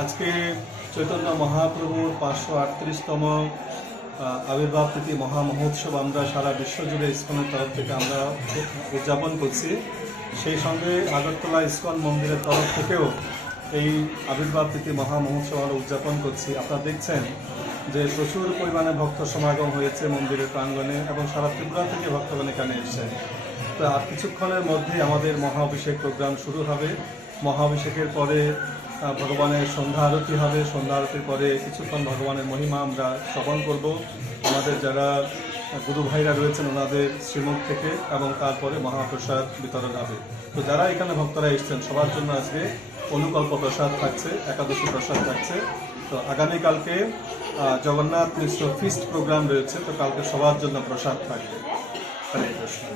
আজকে চৈতন্য মহাপ্রভুর পাঁচশো আটত্রিশতম আবির্ভাব তিথি মহা মহোৎসব আমরা সারা বিশ্বজুড়ে ইস্কনের তরফ থেকে আমরা উদযাপন করছি। সেই সঙ্গে আগরতলা ইস্কন মন্দিরের তরফ থেকেও এই আবির্ভাব তিথি মহা মহোৎসব আমরা উদযাপন করছি। আপনারা দেখছেন যে প্রচুর পরিমাণে ভক্ত সমাগম হয়েছে মন্দিরের প্রাঙ্গণে এবং সারা ত্রিপুরা থেকে ভক্তগণ এখানে এসেছেন। তো আর কিছুক্ষণের মধ্যে আমাদের মহা অভিষেক প্রোগ্রাম শুরু হবে। মহা অভিষেকের পরে ভগবানের সন্ধ্যা আরতি হবে। সন্ধ্যা আরতির পরে কিছুক্ষণ ভগবানের মহিমা আমরা শ্রবণ করব। আমাদের যারা গুরু ভাইরা রয়েছেন ওনাদের শ্রীমুখ থেকে এবং তারপরে মহাপ্রসাদ বিতরণ হবে। তো যারা এখানে ভক্তরা এসেছেন, সবার জন্য আজকে অনুকল্প প্রসাদ থাকছে, একাদশী প্রসাদ থাকছে। তো আগামীকালকে জগন্নাথ মিশ্র ফিস্ট প্রোগ্রাম রয়েছে, তো কালকে সবার জন্য প্রসাদ থাকবে। হরে কৃষ্ণ।